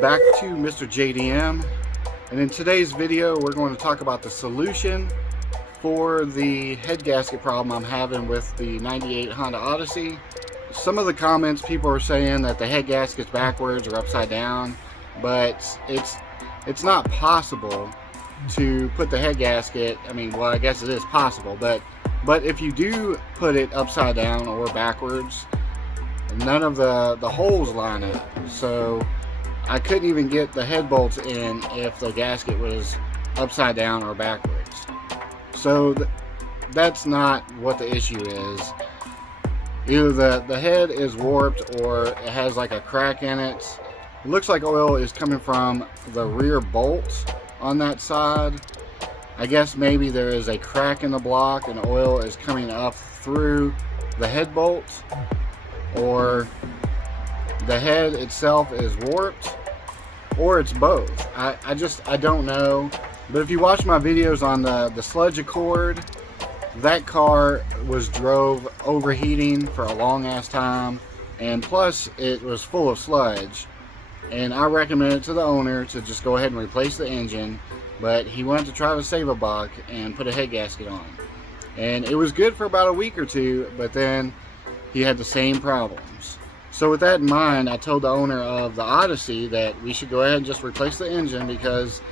Welcome back to MrJayDM, and in today's video we're going to talk about the solution for the head gasket problem I'm having with the 98 Honda Odyssey. Some of the comments, people are saying that the head gasket's backwards or upside down, but it's not possible to put the head gasket, well, I guess it is possible, but if you do put it upside down or backwards, none of the holes line up. So I couldn't even get the head bolts in if the gasket was upside down or backwards. So that's not what the issue is. Either the head is warped or it has like a crack in it. It looks like oil is coming from the rear bolt on that side. I guess maybe there is a crack in the block and oil is coming up through the head bolt, or the head itself is warped, or it's both. I don't know. But if you watch my videos on the sludge Accord, that car was drove overheating for a long ass time, and plus it was full of sludge, and I recommended to the owner to just go ahead and replace the engine, but he wanted to try to save a buck and put a head gasket on, and it was good for about a week or two, but then he had the same problems. So with that in mind, I told the owner of the Odyssey that we should go ahead and just replace the engine, because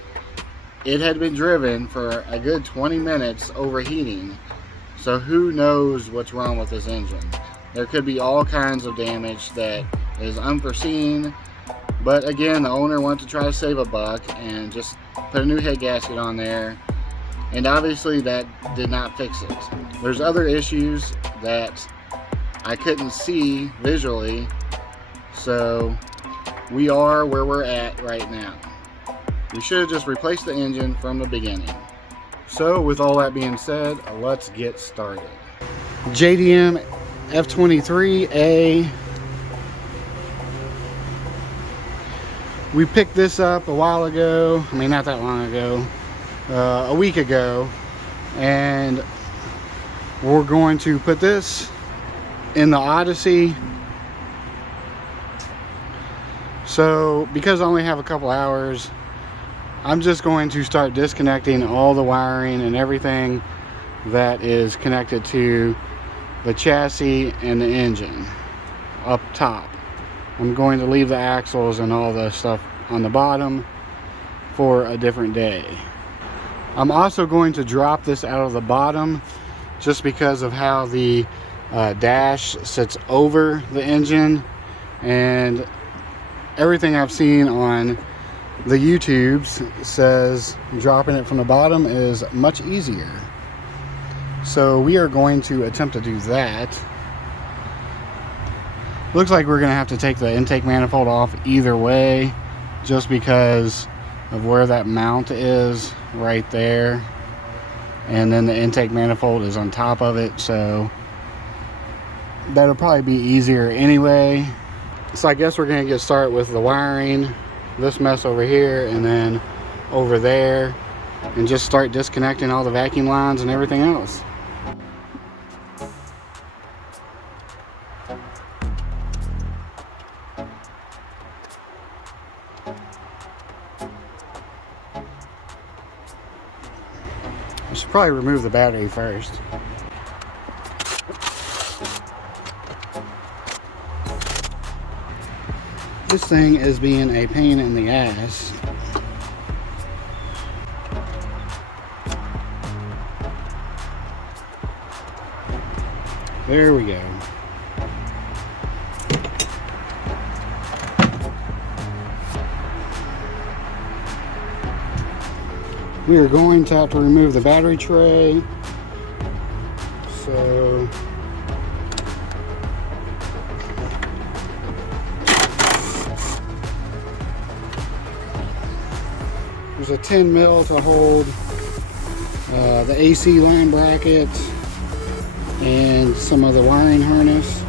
it had been driven for a good 20 minutes overheating. So who knows what's wrong with this engine. There could be all kinds of damage that is unforeseen, but again, the owner wanted to try to save a buck and just put a new head gasket on there, and obviously that did not fix it. There's other issues that I couldn't see visually, so we are where we're at right now. We should have just replaced the engine from the beginning. So with all that being said, let's get started. JDM F23a. We picked this up a while ago, not that long ago, a week ago, and we're going to put this in the Odyssey. So because I only have a couple hours, I'm just going to start disconnecting all the wiring and everything that is connected to the chassis and the engine up top. I'm going to leave the axles and all the stuff on the bottom for a different day. I'm also going to drop this out of the bottom just because of how the dash sits over the engine, and everything I've seen on the YouTubes says dropping it from the bottom is much easier. So we are going to attempt to do that. Looks like we're going to have to take the intake manifold off either way, just because of where that mount is right there, and then the intake manifold is on top of it, so that'll probably be easier anyway. So I guess we're going to get started with the wiring, this mess over here and then over there, and just start disconnecting all the vacuum lines and everything else. I should probably remove the battery first. This thing is being a pain in the ass. There we go. We are going to have to remove the battery tray. So there's a 10 mil to hold the AC line bracket and some of the wiring harness.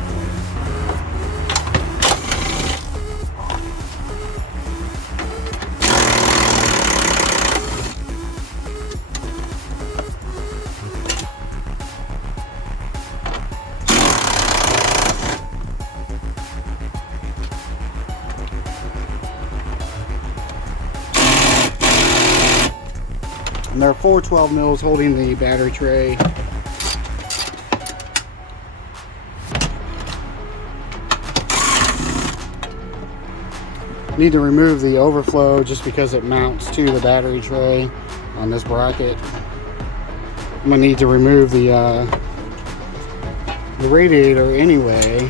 And there are 4 12 mils holding the battery tray. Need to remove the overflow just because it mounts to the battery tray on this bracket. I'm gonna need to remove the radiator anyway.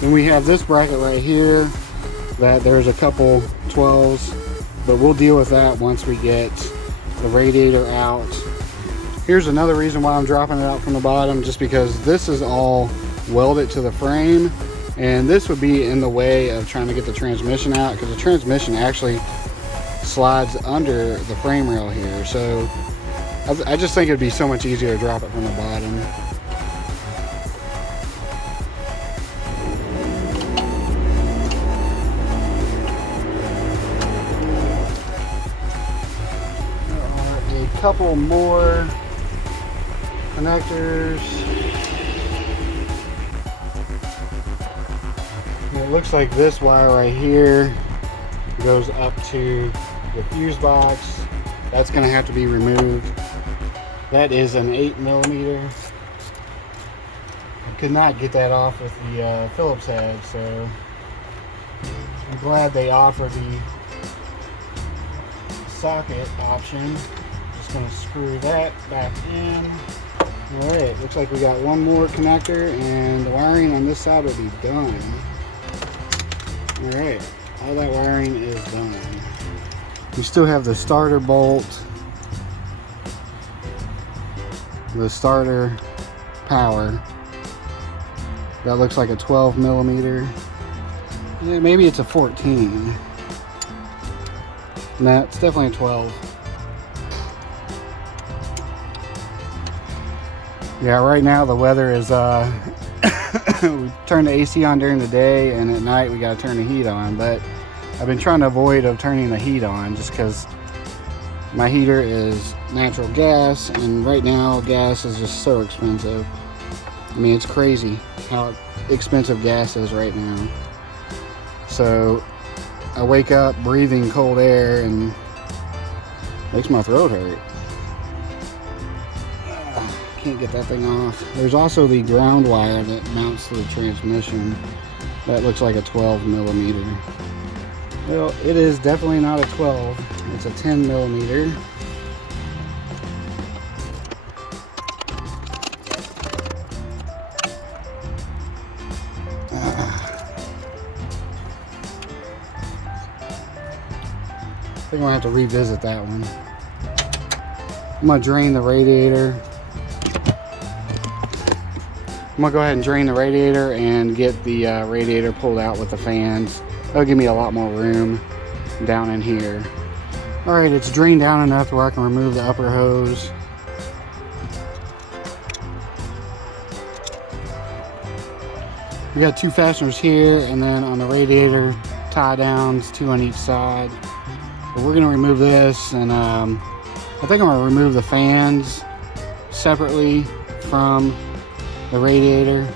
Then we have this bracket right here that there's a couple 12s, but we'll deal with that once we get the radiator out. Here's another reason why I'm dropping it out from the bottom, just because this is all welded to the frame, and this would be in the way of trying to get the transmission out, because the transmission actually slides under the frame rail here. So I just think it'd be so much easier to drop it from the bottom. There are a couple more connectors. It looks like this wire right here goes up to the fuse box. That's going to have to be removed. That is an 8mm. I could not get that off with the Phillips head, so I'm glad they offer the socket option. Just going to screw that back in. Alright, looks like we got one more connector, and the wiring on this side will be done. Alright, all that wiring is done. We still have the starter bolt, the starter power. That looks like a 12mm. Yeah, maybe it's a 14. No, it's definitely a 12. Yeah, right now the weather is we turn the AC on during the day, and at night we gotta turn the heat on, but I've been trying to avoid turning the heat on just because my heater is natural gas, and right now gas is just so expensive. I mean, it's crazy how expensive gas is right now. So I wake up breathing cold air and it makes my throat hurt. Can't get that thing off. There's also the ground wire that mounts to the transmission. That looks like a 12mm. Well, it is definitely not a 12. It's a 10mm. I think I'm gonna have to revisit that one. I'm gonna drain the radiator. I'm gonna go ahead and drain the radiator and get the radiator pulled out with the fans. That'll give me a lot more room down in here. Alright, it's drained down enough to where I can remove the upper hose. We got 2 fasteners here, and then on the radiator tie downs, 2 on each side. But we're gonna remove this, and I think I'm gonna remove the fans separately from the radiator.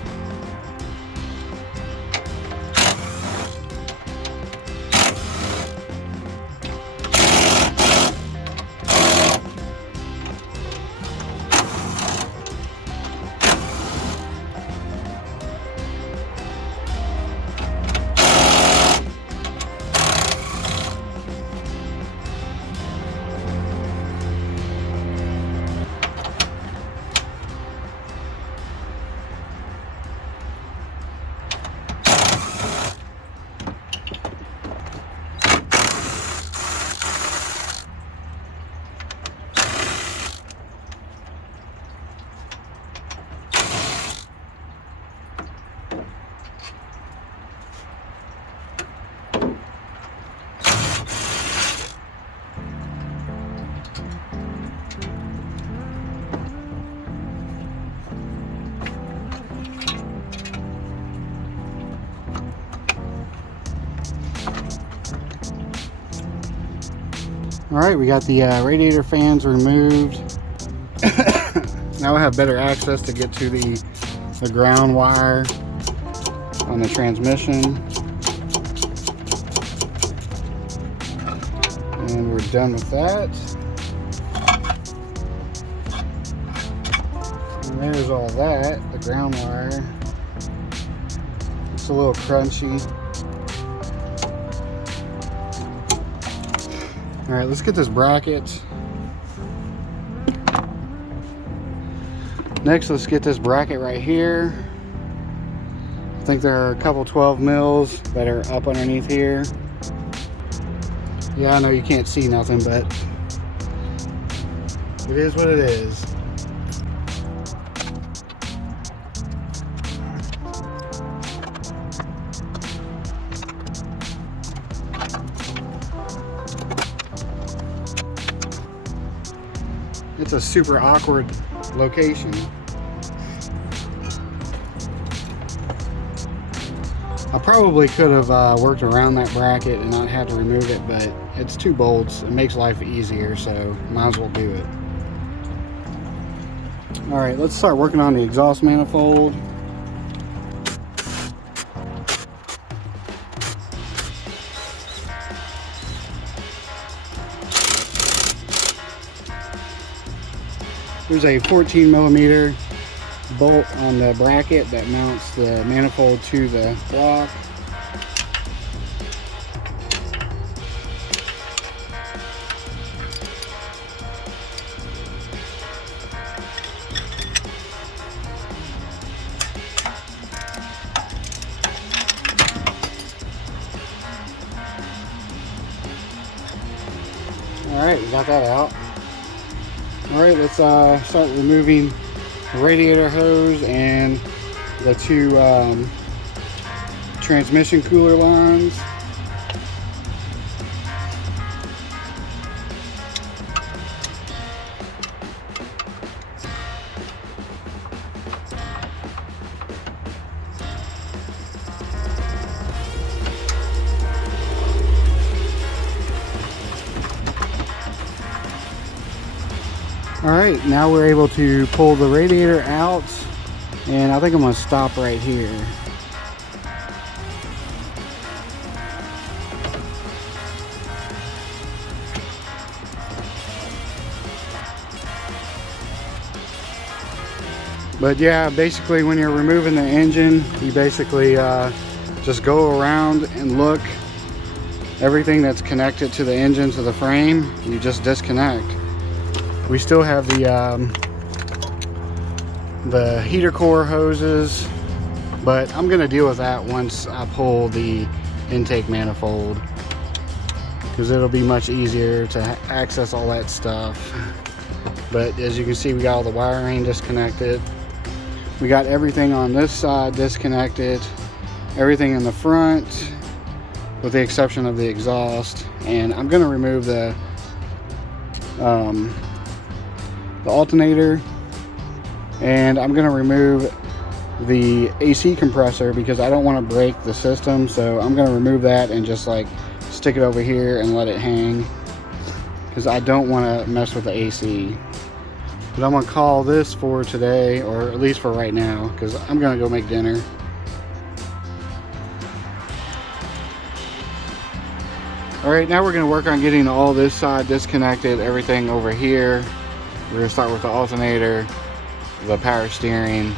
Alright, we got the radiator fans removed. Now I have better access to get to the ground wire on the transmission. And we're done with that. And there's all that, the ground wire. It's a little crunchy. Alright, let's get this bracket. Next, let's get this bracket right here. I think there are a couple 12 mils that are up underneath here. Yeah, I know you can't see nothing, but it is what it is. It's a super awkward location. I probably could have worked around that bracket and not had to remove it, but it's 2 bolts. It makes life easier, so might as well do it. Alright, let's start working on the exhaust manifold. There's a 14mm bolt on the bracket that mounts the manifold to the block. Alright, we got that out. Alright, let's start removing the radiator hose and the 2 transmission cooler lines. Alright, now we're able to pull the radiator out, and I think I'm going to stop right here. But yeah, basically when you're removing the engine, you basically just go around and look. Everything that's connected to the engine, to the frame, you just disconnect. We still have the heater core hoses, but I'm gonna deal with that once I pull the intake manifold, because it'll be much easier to access all that stuff. But as you can see, we got all the wiring disconnected. We got everything on this side disconnected, everything in the front with the exception of the exhaust. And I'm gonna remove the alternator, and I'm going to remove the AC compressor because I don't want to break the system, so I'm going to remove that and just like stick it over here and let it hang, because I don't want to mess with the AC. But I'm going to call this for today, or at least for right now, because I'm going to go make dinner. Alright, now we're going to work on getting all this side disconnected, everything over here. We're going to start with the alternator, the power steering,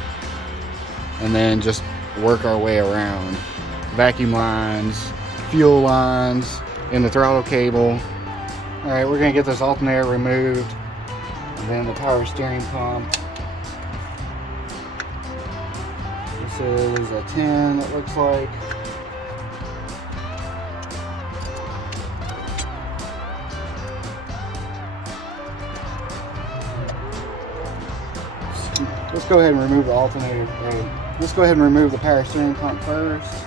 and then just work our way around. Vacuum lines, fuel lines, and the throttle cable. Alright, we're going to get this alternator removed, and then the power steering pump. This is a 10, it looks like. Let's go ahead and remove the alternator. Let's go ahead and remove the power steering pump first.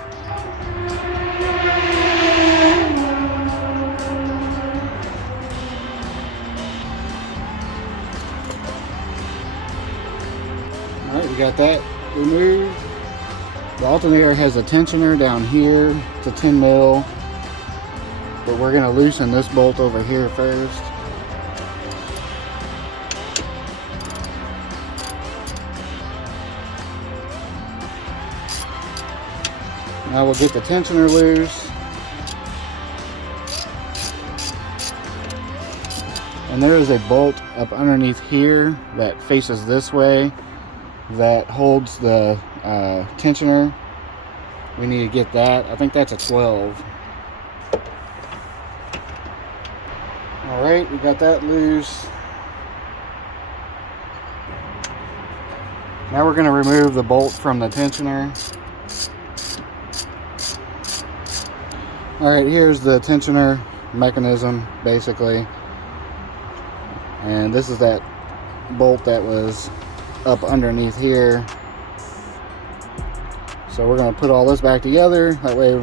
Alright, we got that removed. The alternator has a tensioner down here. It's a 10 mil. But we're going to loosen this bolt over here first. Now we'll get the tensioner loose. And there is a bolt up underneath here that faces this way that holds the tensioner. We need to get that. I think that's a 12. Alright, we got that loose. Now we're going to remove the bolt from the tensioner. Alright, here's the tensioner mechanism, basically. And this is that bolt that was up underneath here. So we're going to put all this back together. That way,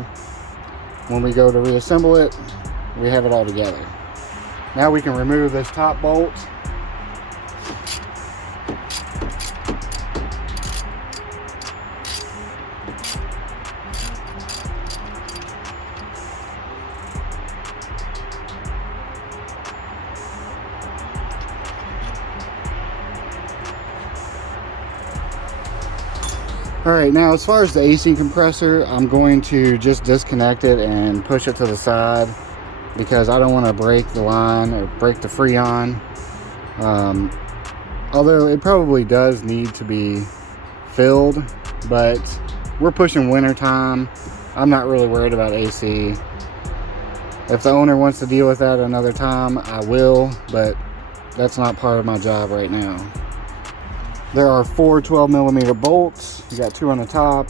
when we go to reassemble it, we have it all together. Now we can remove this top bolt. Alright, now as far as the AC compressor, I'm going to just disconnect it and push it to the side because I don't want to break the line or break the Freon. Although it probably does need to be filled, but we're pushing winter time. I'm not really worried about AC. If the owner wants to deal with that another time, I will, but that's not part of my job right now. There are 4 12mm bolts. You got 2 on the top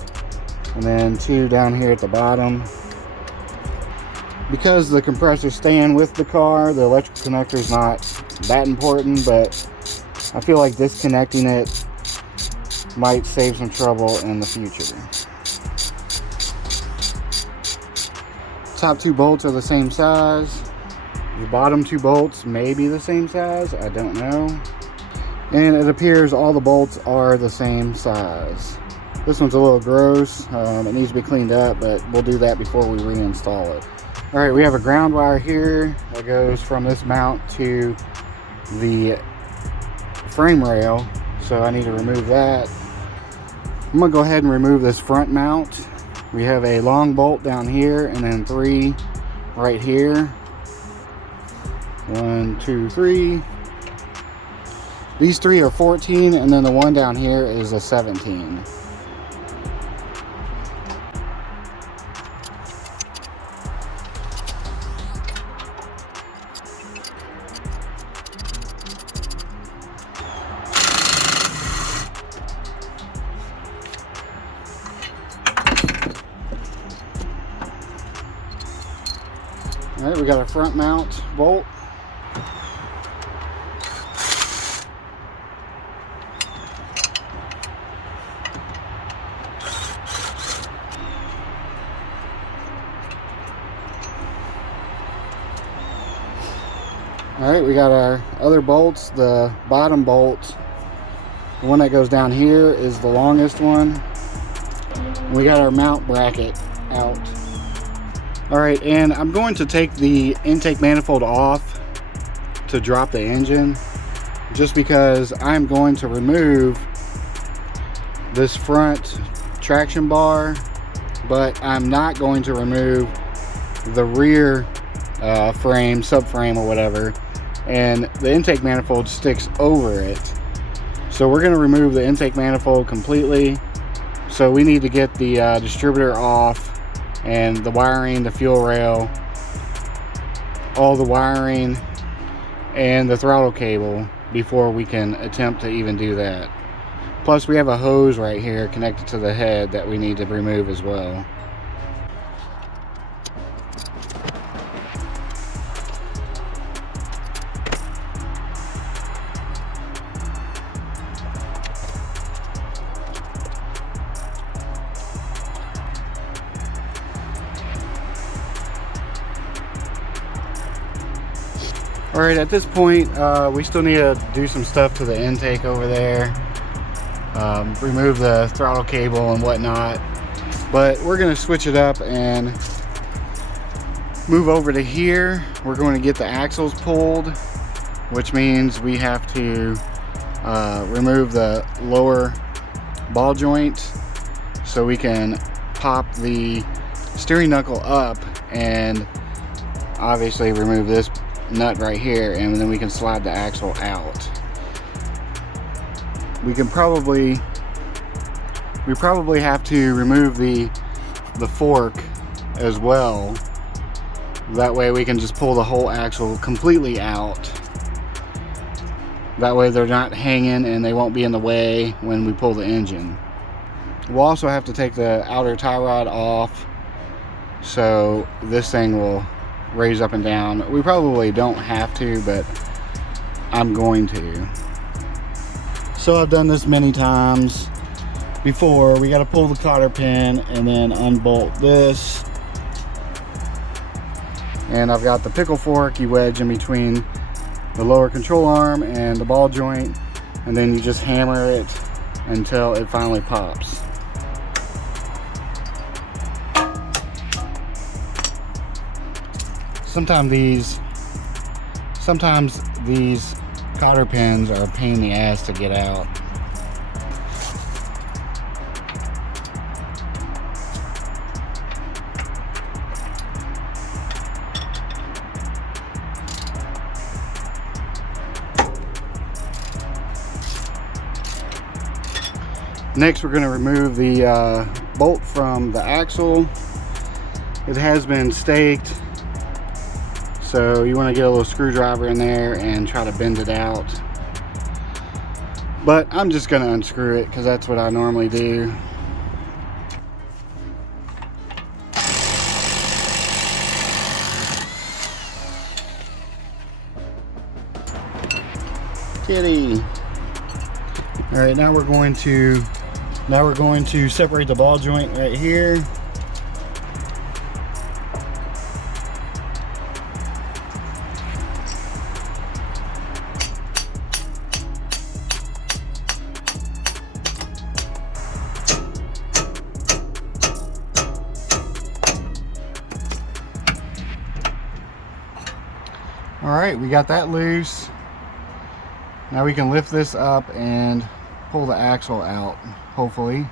and then 2 down here at the bottom. Because the compressor's staying with the car, the electrical connector is not that important, but I feel like disconnecting it might save some trouble in the future. Top 2 bolts are the same size. The bottom 2 bolts may be the same size, I don't know. And it appears all the bolts are the same size. This one's a little gross. It needs to be cleaned up, but we'll do that before we reinstall it. Alright, we have a ground wire here that goes from this mount to the frame rail. So I need to remove that. I'm going to go ahead and remove this front mount. We have a long bolt down here and then 3 right here. 1, 2, 3. These 3 are 14, and then the one down here is a 17. All right, we got a front mount bolt. Alright, we got our other bolts. The bottom bolt, the one that goes down here, is the longest one. We got our mount bracket out. Alright, and I'm going to take the intake manifold off to drop the engine, just because I'm going to remove this front traction bar, but I'm not going to remove the rear frame, subframe or whatever, and the intake manifold sticks over it. So we're going to remove the intake manifold completely. So we need to get the distributor off, and the wiring, the fuel rail, all the wiring, and the throttle cable before we can attempt to even do that. Plus we have a hose right here connected to the head that we need to remove as well. Alright, at this point, we still need to do some stuff to the intake over there. Remove the throttle cable and whatnot. But we're going to switch it up and move over to here. We're going to get the axles pulled, which means we have to remove the lower ball joint so we can pop the steering knuckle up and obviously remove this nut right here, and then we can slide the axle out. We probably have to remove the fork as well. That way we can just pull the whole axle completely out. That way they're not hanging and they won't be in the way when we pull the engine. We'll also have to take the outer tie rod off, so this thing will raise up and down. We probably don't have to, but I'm going to. So I've done this many times before. We got to pull the cotter pin and then unbolt this. And I've got the pickle fork you wedge in between the lower control arm and the ball joint, and then you just hammer it until it finally pops. Sometimes these cotter pins are a pain in the ass to get out. Next, we're going to remove the bolt from the axle. It has been staked, so you want to get a little screwdriver in there and try to bend it out. But I'm just going to unscrew it because that's what I normally do. Kitty. All right, now we're going to separate the ball joint right here. All right, we got that loose. Now we can lift this up and pull the axle out, hopefully.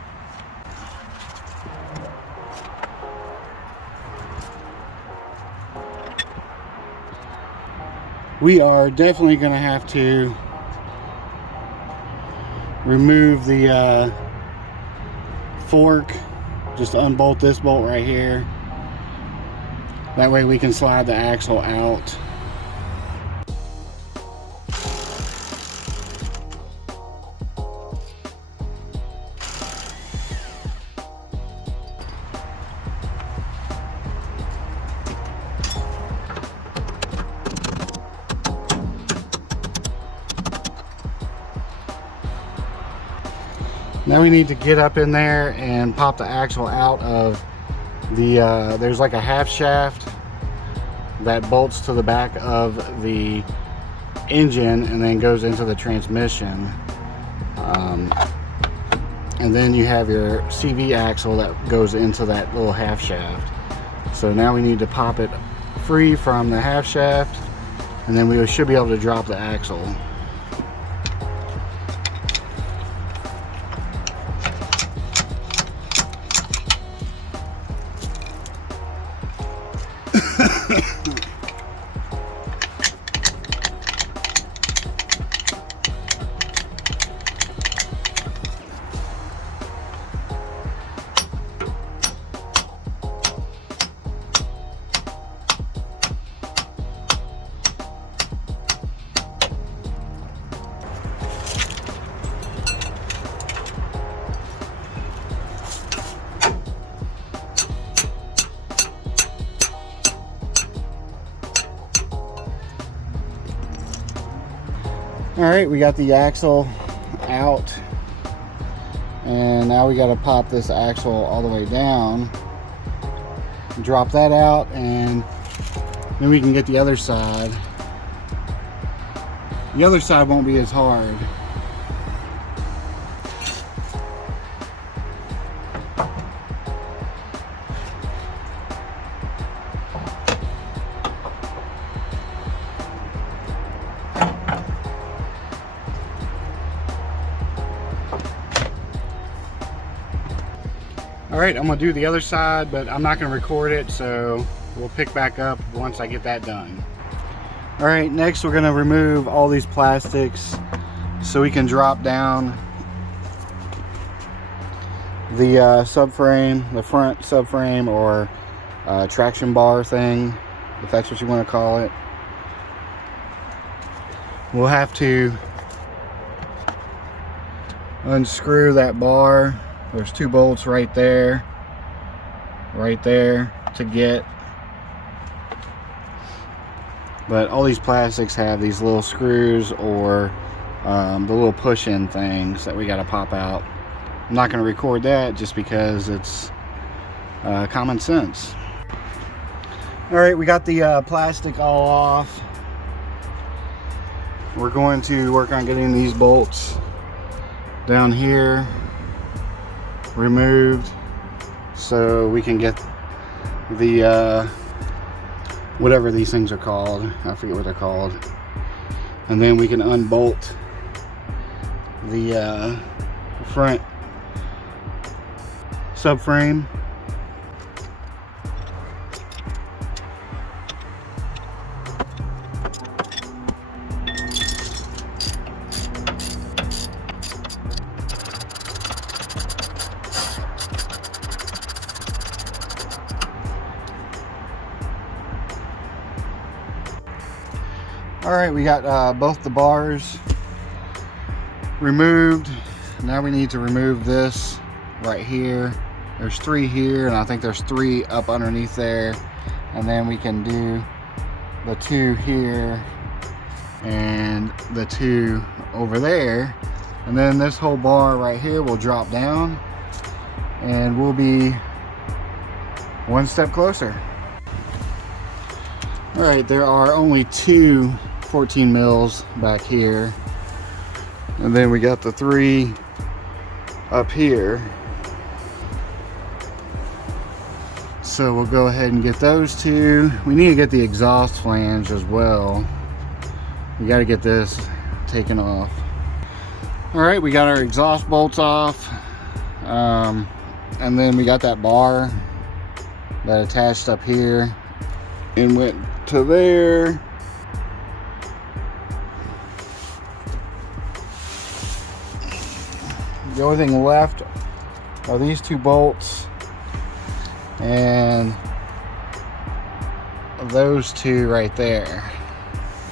We are definitely going to have to remove the fork. Just unbolt this bolt right here. That way we can slide the axle out. Now we need to get up in there and pop the axle out of the, there's like a half shaft that bolts to the back of the engine and then goes into the transmission. And then you have your CV axle that goes into that little half shaft. So now we need to pop it free from the half shaft, and then we should be able to drop the axle. Alright, we got the axle out, and now we got to pop this axle all the way down, drop that out, and then we can get the other side. The other side won't be as hard. Alright, I'm going to do the other side, but I'm not going to record it, so we'll pick back up once I get that done. All right, next we're gonna remove all these plastics so we can drop down the subframe, the front subframe, or traction bar thing, if that's what you want to call it. We'll have to unscrew that bar. There's 2 bolts right there to get. But all these plastics have these little screws or the little push-in things that we got to pop out. I'm not going to record that just because it's common sense. All right, we got the plastic all off. We're going to work on getting these bolts down here removed so we can get the whatever these things are called, I forget what they're called, and then we can unbolt the front subframe. All right, we got both the bars removed. Now we need to remove this right here. There's 3 here, and I think there's 3 up underneath there. And then we can do the 2 here and the 2 over there. And then this whole bar right here will drop down and we'll be one step closer. All right, there are only 2 14 mils back here, and then we got the 3 up here. So we'll go ahead and get those 2. We need to get the exhaust flange as well. We got to get this taken off. All right, we got our exhaust bolts off, and then we got that bar that attached up here and went to there. The only thing left are these 2 bolts and those 2 right there,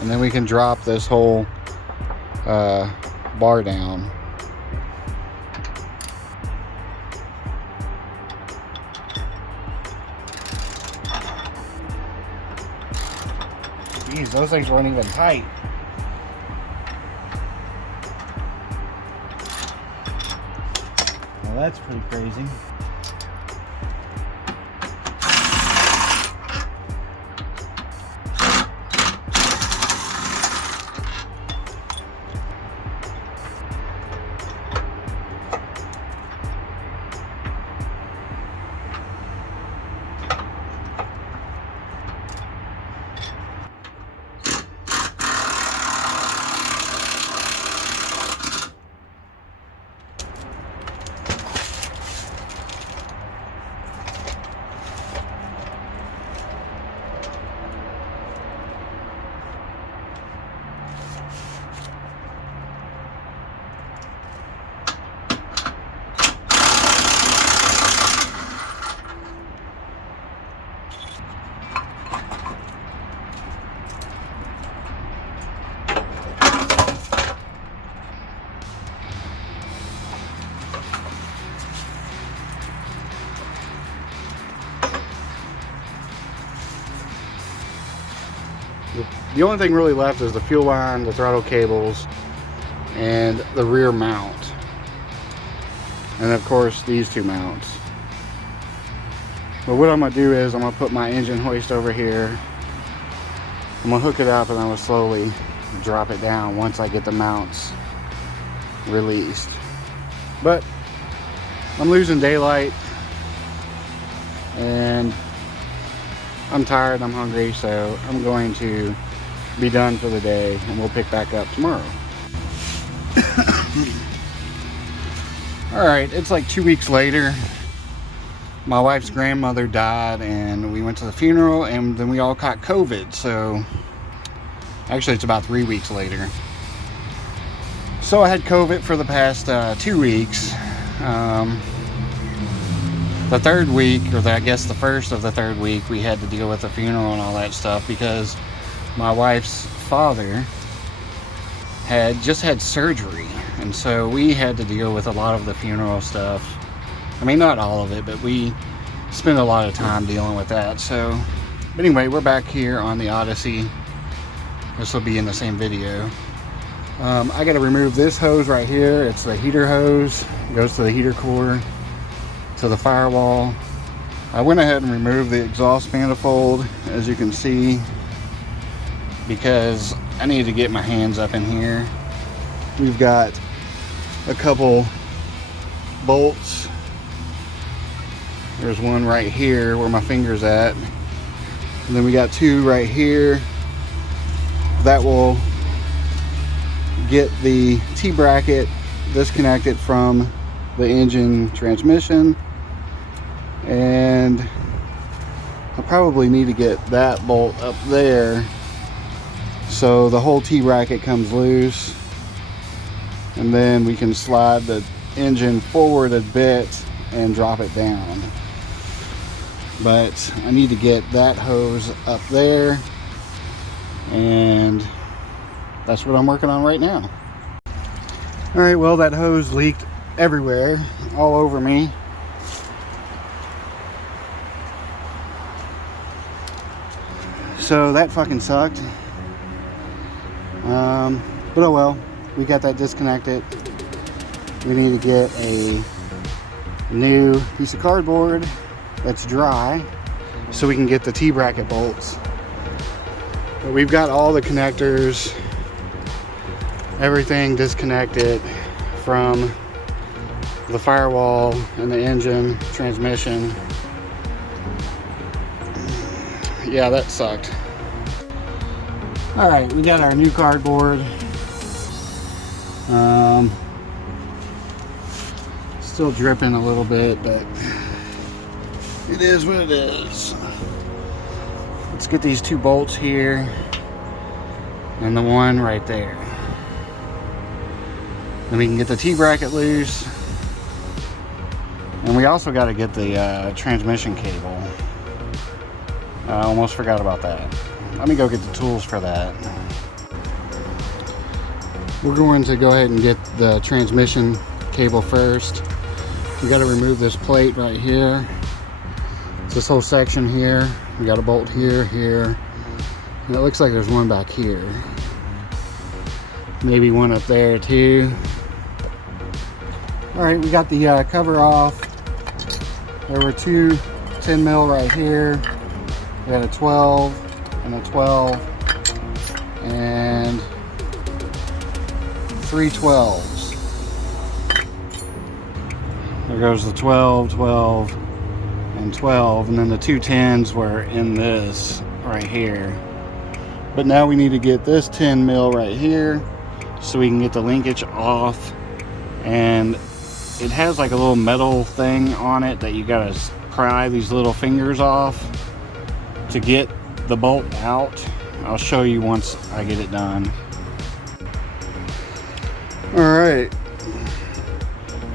and then we can drop this whole bar down. Jeez, those things weren't even tight. Well, that's pretty crazy. The only thing really left is the fuel line, the throttle cables, and the rear mount. And of course, these 2 mounts. But what I'm gonna do is I'm gonna put my engine hoist over here. I'm gonna hook it up and I'm gonna slowly drop it down once I get the mounts released. But I'm losing daylight and I'm tired, I'm hungry, so I'm going to be done for the day and we'll pick back up tomorrow. Alright, it's like 2 weeks later. My wife's grandmother died and we went to the funeral, and then we all caught COVID, so Actually, it's about 3 weeks later. So I had COVID for the past 2 weeks. The third week, or I guess the first of the third week, we had to deal with the funeral and all that stuff because my wife's father had just had surgery, and so we had to deal with a lot of the funeral stuff. I mean, not all of it, but we spent a lot of time dealing with that. So anyway, we're back here on the Odyssey. This will be in the same video. I got to remove this hose right here. It's the heater hose. It goes to the heater core, to the firewall. I went ahead and removed the exhaust manifold, as you can see, because I need to get my hands up in here. We've got a couple bolts. There's one right here where my finger's at. And then we got two right here that will get the T-bracket disconnected from the engine transmission. And I probably need to get that bolt up there so the whole T-bracket comes loose, and then we can slide the engine forward a bit and drop it down. But I need to get that hose up there, and that's what I'm working on right now. Alright, well, that hose leaked everywhere, all over me. So that fucking sucked. But oh well, we got that disconnected. We need to get a new piece of cardboard that's dry so we can get the T-bracket bolts. But we've got all the connectors, everything disconnected from the firewall and the engine transmission. Yeah, that sucked. Alright, we got our new cardboard. Still dripping a little bit, but it is what it is. Let's get these two bolts here and the one right there. Then we can get the T-bracket loose. And we also got to get the transmission cable. I almost forgot about that. Let me go get the tools for that. We're going to go ahead and get the transmission cable first. We got to remove this plate right here. It's this whole section here. We got a bolt here, here. And it looks like there's one back here. Maybe one up there too. Alright, we got the cover off. There were two 10 mil right here. We had a 12 and a 12 and 3 12s. There goes the 12, 12, and 12, and then the two 10s were in this right here. But now we need to get this 10 mil right here so we can get the linkage off. And it has like a little metal thing on it that you gotta pry these little fingers off to get the bolt out. I'll show you once I get it done. Alright,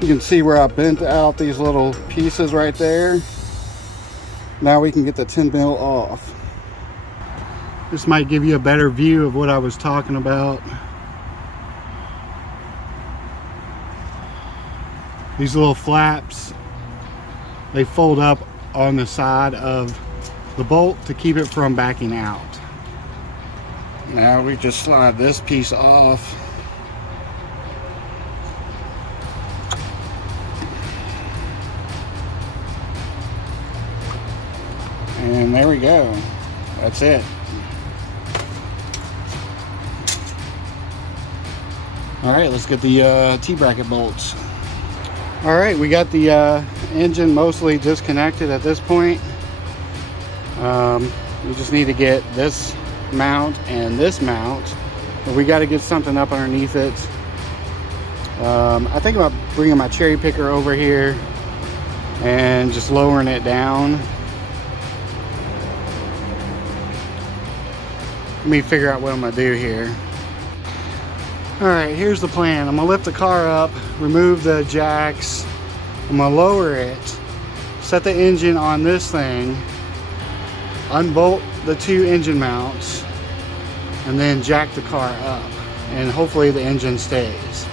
you can see where I bent out these little pieces right there. Now we can get the 10 mil off. This might give you a better view of what I was talking about. These little flaps, they fold up on the side of the bolt to keep it from backing out. Now we just slide this piece off. And there we go. That's it. Alright, let's get the T-bracket bolts. Alright, we got the engine mostly disconnected at this point. We just need to get this mount and this mount. But we got to get something up underneath it. I think about bringing my cherry picker over here and just lowering it down. me figure out what I'm gonna do here. Alright, here's the plan. I'm gonna lift the car up, remove the jacks, I'm gonna lower it, set the engine on this thing, unbolt the 2 engine mounts, and then jack the car up, and hopefully the engine stays.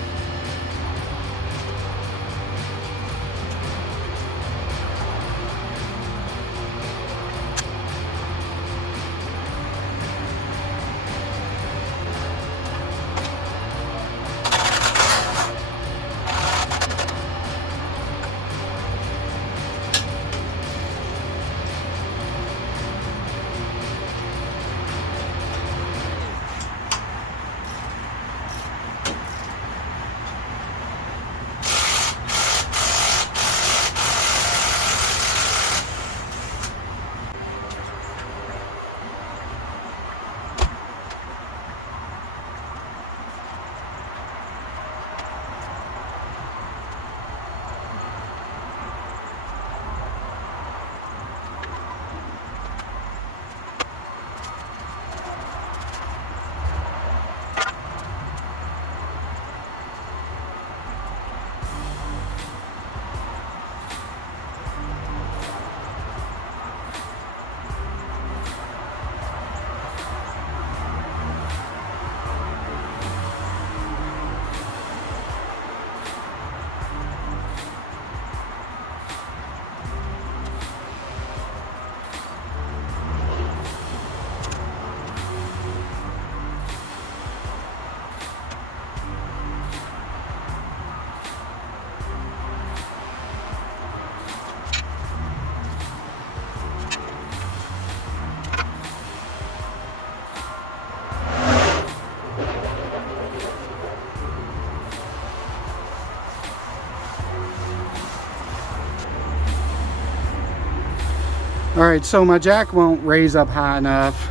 Alright, so my jack won't raise up high enough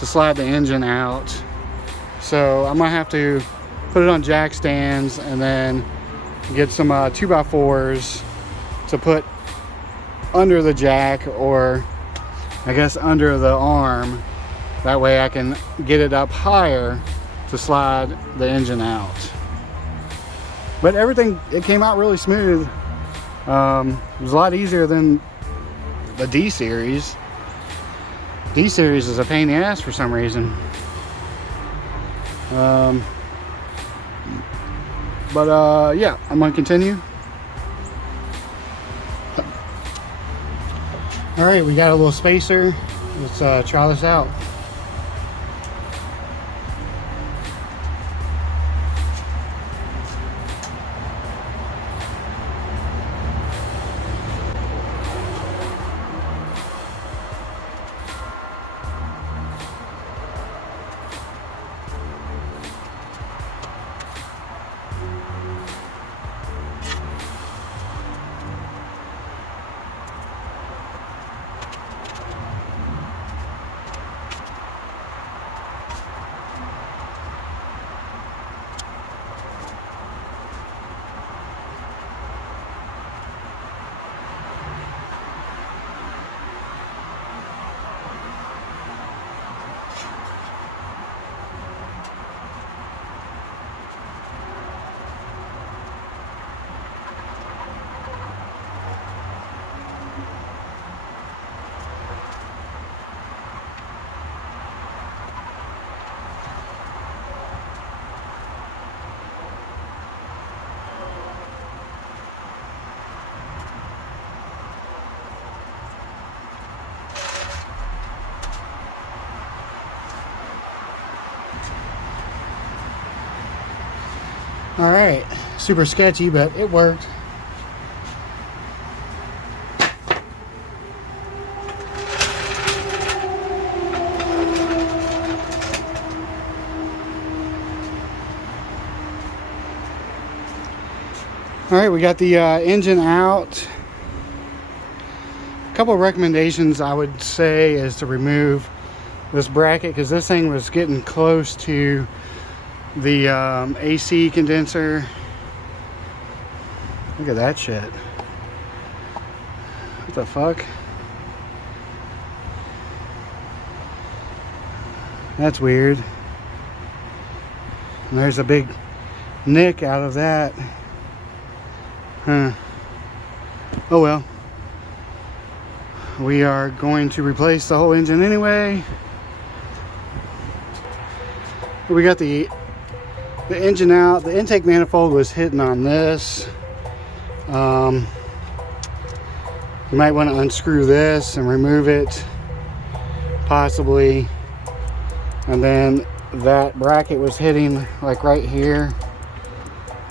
to slide the engine out. So I'm gonna have to put it on jack stands and then get some 2x4s to put under the jack, or I guess under the arm. That way I can get it up higher to slide the engine out. But everything, it came out really smooth. It was a lot easier than the D series. D series is a pain in the ass for some reason. Yeah, I'm gonna continue. All right, we got a little spacer. Let's try this out. All right, super sketchy, but it worked. All right, we got the engine out. A couple of recommendations I would say is to remove this bracket, because this thing was getting close to the AC condenser. Look at that shit. What the fuck? That's weird. And there's a big nick out of that. Huh. Oh well. We are going to replace the whole engine anyway. We got the engine out. The intake manifold was hitting on this. You might want to unscrew this and remove it, possibly. And then that bracket was hitting like right here.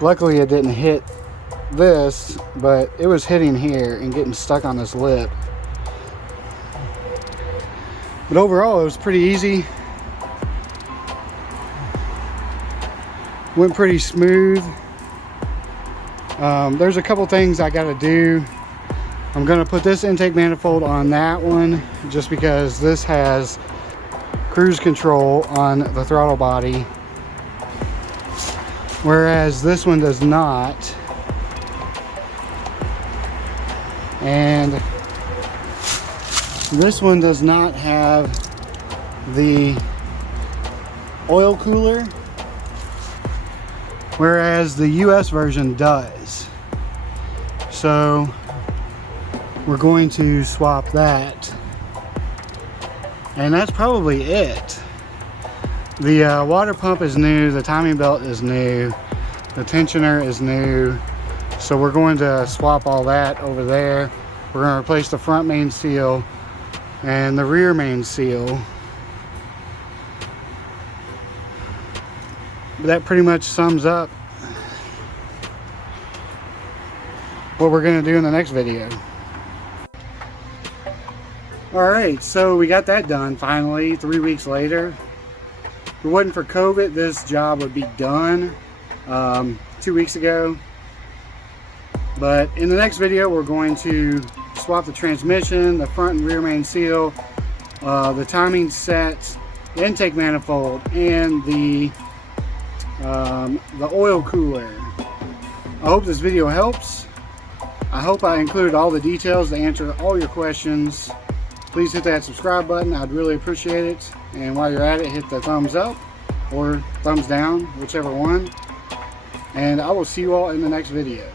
Luckily it didn't hit this, but it was hitting here and getting stuck on this lip. But overall it was pretty easy. Went pretty smooth. There's a couple things I gotta do. I'm gonna put this intake manifold on that one just because this has cruise control on the throttle body, whereas this one does not. And this one does not have the oil cooler, whereas the US version does. So we're going to swap that. And that's probably it. The water pump is new, the timing belt is new, the tensioner is new. So we're going to swap all that over there. We're going to replace the front main seal and the rear main seal. That pretty much sums up what we're going to do in the next video. Alright, so we got that done finally, 3 weeks later. If it wasn't for COVID, this job would be done 2 weeks ago. But in the next video, we're going to swap the transmission, the front and rear main seal, the timing set, the intake manifold, and the oil cooler. I hope this video helps. I hope I included all the details to answer all your questions. Please hit that subscribe button. I'd really appreciate it. And while you're at it, hit the thumbs up or thumbs down, whichever one. And I will see you all in the next video.